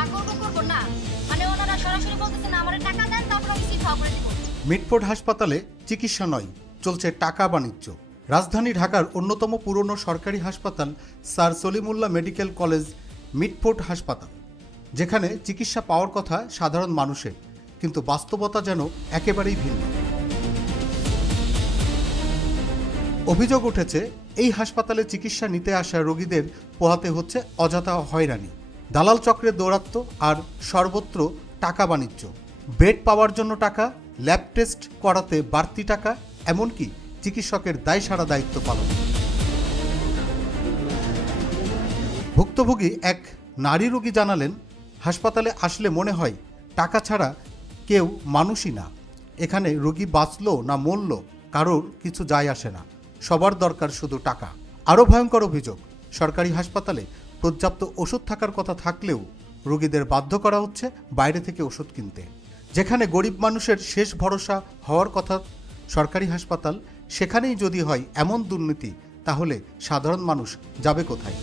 যা করবো করবো না, মানে ওনারা সরাসরি বলতেছেন আমার টাকা দেন তারপর আমি সিট করে দিব। মিটফোর্ড হাসপাতালে চিকিৎসা নয়, চলছে টাকা বাণিজ্য। রাজধানী ঢাকার অন্যতম পুরনো সরকারি হাসপাতাল sir Salimullah medical college Mitford হাসপাতাল, যেখানে চিকিৎসা পাওয়ার কথা সাধারণ মানুষের, কিন্তু বাস্তবতা যেন একেবারেই ভিন্ন। অভিযোগ উঠেছে এই হাসপাতালে চিকিৎসা নিতে আসা রোগীদের পোহাতে হচ্ছে অযথা হয়রানি, দালাল চক্রের দৌরাত্ম্য আর সর্বত্র টাকা বাণিজ্য। বেড পাওয়ার জন্য টাকা, ল্যাব টেস্ট করাতে বাড়তি টাকা, এমনকি চিকিৎসকের দায়সারা দায়িত্ব পালন। ভুক্তভোগী এক নারী রোগী জানালেন, হাসপাতালে আসলে মনে হয় টাকা ছাড়া কেউ মানুষই না। এখানে রোগী বাঁচলো না মরল কারোর কিছু যায় আসে না, সবার দরকার শুধু টাকা। আরও ভয়ঙ্কর অভিযোগ, সরকারি হাসপাতালে পর্যাপ্ত ওষুধ থাকার কথা থাকলেও রোগীদের বাধ্য করা হচ্ছে বাইরে থেকে ওষুধ কিনতে। যেখানে গরিব মানুষের শেষ ভরসা হওয়ার কথা সরকারি হাসপাতাল, সেখানেই যদি হয় এমন দুর্নীতি, তাহলে সাধারণ মানুষ যাবে কোথায়?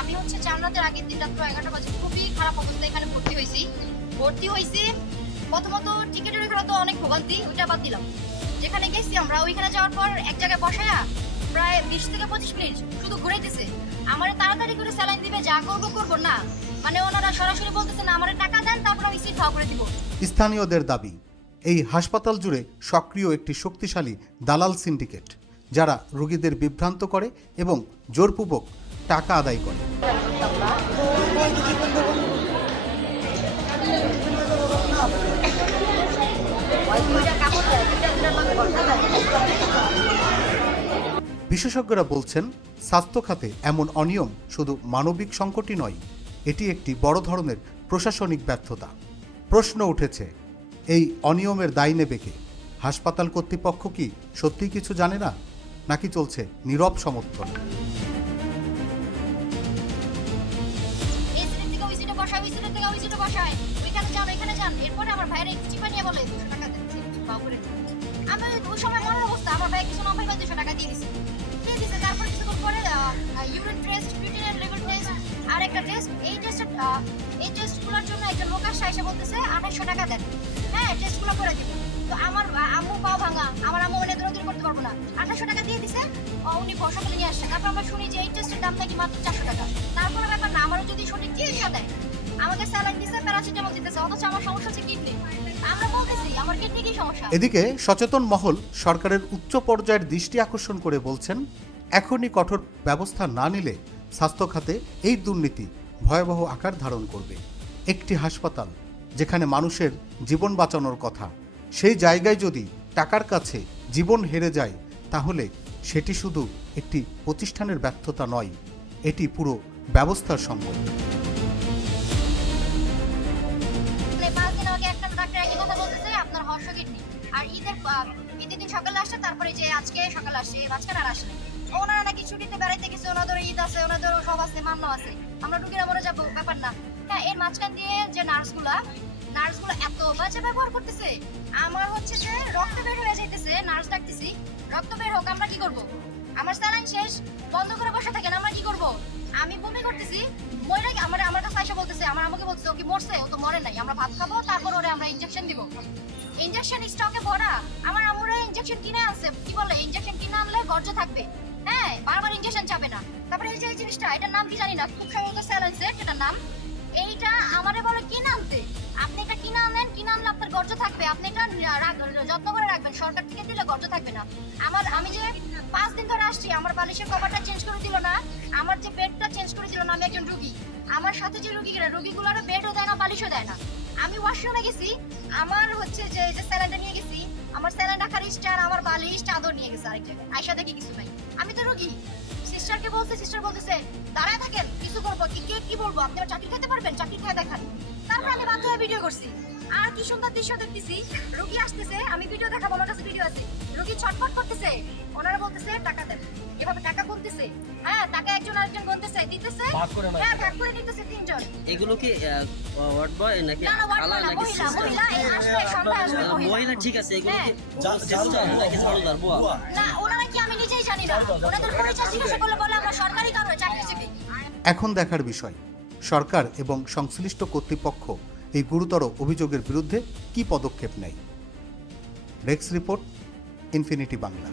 আমি হচ্ছে জান্নাতের আগের দিন রাত 11টা বাজে খুবই খারাপ অবস্থায় এখানে ভর্তি হয়েছি। প্রথমত টিকেটের এখানে তো অনেক ভোগান্তি, ওইটা বাদ দিলাম। যেখানে গেছি আমরা ওইখানে যাওয়ার পর এক জায়গায় বসায়া প্রায় 20 থেকে 25 মিনিট শুধু ঘুরাইতেছে। আমার তাড়াতাড়ি করে স্যালাইন দিবে, যা করবো করবো না, মানে ওনারা সরাসরি বলতেছেন আমার টাকা দেন তারপর আমি সিট করে দিব। স্থানীয়দের দাবি, এই হাসপাতাল জুড়ে সক্রিয় একটি শক্তিশালী দালাল সিন্ডিকেট, যারা রোগীদের বিভ্রান্ত করে এবং জোরপূর্বক টাকা আদায় করে। বিশেষজ্ঞরা বলছেন, স্বাস্থ্য খাতে এমন অনিয়ম শুধু মানবিক সংকটই নয়, এটি একটি বড় ধরনের প্রশাসনিক ব্যর্থতা। প্রশ্ন উঠেছে, এই অনিয়মের দায় নেবে কে? হাসপাতাল কর্তৃপক্ষ কি সত্যিই কিছু জানে না, নাকি চলছে নীরব সমর্থন? এরপরে আমার ভাইয়ের একটু চিপা নিয়ে বলে 200 টাকা দিচ্ছি বাবুরে। আমি ওই সময় মনের অবস্থা, আমার ভাই কিছু না ভাই 200 টাকা দিয়ে দিছে। তারপর কিছুক্ষণ পরে urine test, creatinine level test আর একটা টেস্ট, এই টেস্টগুলোর জন্য একজন লোক এসে বলতেছে 2800 টাকা দেন, হ্যাঁ টেস্টগুলো করে দিব। তো আমার আম্মু পাও ভাঙা, আমার আম্মু মানে দৌড়াদৌড়ি করতে পারবো না, 2800 টাকা দিয়ে দিছে। উনি সকালে নিয়ে আসছে। তারপর আমরা শুনি যে এই টেস্টের দাম নাকি মাত্র 400 টাকা। তারপরে ব্যাপার না, আমারও যদি সঠিক চিকিৎসা দেয়, আমাকে স্যালাইন দিছে, প্যারাসিটামল দিতেছে, অথচ আমার সমস্যা হচ্ছে কিডনি। আমরা বলতেছি আমার কিডনি কি সমস্যা। এদিকে সচেতন মহল সরকারের উচ্চ পর্যায়ের দৃষ্টি আকর্ষণ করে বলছেন, এখনই কঠোর ব্যবস্থা না নিলে স্বাস্থ্য খাতে এই দুর্নীতি ভয়াবহ আকার ধারণ করবে। একটি হাসপাতাল যেখানে মানুষের জীবন বাঁচানোর কথা, সেই জায়গায় যদি টাকার কাছে জীবন হেরে যায়, তাহলে সেটি শুধু একটি প্রতিষ্ঠানের ব্যর্থতা নয়, এটি পুরো ব্যবস্থার সংকট। আপনার হর্ষ কিডনি, আর ঈদের দিন সকালে আসছে, তারপরে যে আজকে সকালে আসছে, মাঝখানে আর আসে ওনারা নাকি ছুটিতে বেড়াইতে গেছে, ওনাদের ঈদ আছে, ওনাদের সব আছে, মামলা আছে, আমরা রুগীরা মরে যাবো, ব্যাপার না। হ্যাঁ, এর মাঝখান দিয়ে যে নার্সগুলো এত বাজে ব্যবহার করতেছে। আমার হচ্ছে যে রক্ত বের হয়ে যাইতেছে, নার্স ডাকতেছি, রক্ত বের হোক, আমরা কি করব? আমার স্যালাইন শেষ, বন্ধ করে বসে থাকেন, আমরা কি করব? আমি বমি করতেছি, মরে আমার কাছে এসে বলতেছে, আমার আমাকে বলতেছে ও কি মরছে? ও তো মরে নাই, আমরা ভাত খাবো, তারপর ওরে আমরা ইনজেকশন দিব। ইনজেকশন স্টকে ভরা, আমার আমুরা ইনজেকশন কিনে আনছে, কি বলে ইনজেকশন কিনে আনলে গর্জ থাকবে, হ্যাঁ বারবার ইনজেকশন চাবে না। তারপরে এই যে এই জিনিসটা, এটার নাম কি জানি না, খুব সম্ভবত স্যালাইন সেট এটার নাম। এইটা আমারে বলে কিনে আনতে, আপনি এটা কিনে আনলেন, কিনে আনলে আপনার গর্জ থাকবে, আপনি এটা যত্ন করে রাখবেন, সরকার থেকে দিলে গর্জ থাকবে না। আমি যে 5 দিন ধরে আসছি, আমার বালিশের কভারটা চেঞ্জ করে দিল না, আমার যে বেডটা চেঞ্জ করে দিল না। আমি একজন রোগী, আমার সাথে যে রোগীগুলোর বেডও দেয় না, বালিশও দেয় না। আমি ওয়াশরুমে গেছি, আমার হচ্ছে যে স্যালাইনটা নিয়ে গেছি, আমার স্যালাইন রাখার স্ট্যান্ড, আমার বালিশ, চাদর নিয়ে গেছে আরেক জায়গায়, আয়সা দেখি কিছু নাই। আমি তো রোগী, সিস্টারকে বলছে, সিস্টার বলতেছে দাঁড়ায় থাকেন, কিছু করবো কি বলবো, আপনি আমার চাকরি খেতে পারবেন, চাকরি খেয়ে দেখান। তারপর আমি বাধ্য হয়ে ভিডিও করছি। আর কি সুন্দর দৃশ্য দেখতেছি, রোগী আসতেছে, আমি ভিডিও দেখাবো, আমার কাছে ভিডিও আছে, রোগী ছটফট করতেছে, ওনারা বলতেছে টাকা দেন, এভাবে টাকা গুনতেছে, হ্যাঁ টাকা একজন আরেকজন গুনতেছে, দিতেছে, হ্যাঁ ভাগ করে নিতেছে 3 জন। এগুলো কি ওয়ার্ড বয় নাকি খালা নাকি মহিলা এই আসবে, সবাই আসবে মহিলা? ঠিক আছে, এগুলো কি সিস্টার নাকি ঝাড়ুদার বুয়া? না, ওনারা কি আমি নিজেই জানি না, ওনাদের পরিচয় জিজ্ঞাসা করলে বলে আমরা সরকারি চাকরিজীবী। এখন দেখার বিষয়, সরকার এবং সংশ্লিষ্ট কর্তৃপক্ষ এই গুরুতর অভিযোগের বিরুদ্ধে কী পদক্ষেপ নেয়। Desk report, infinity Bangla.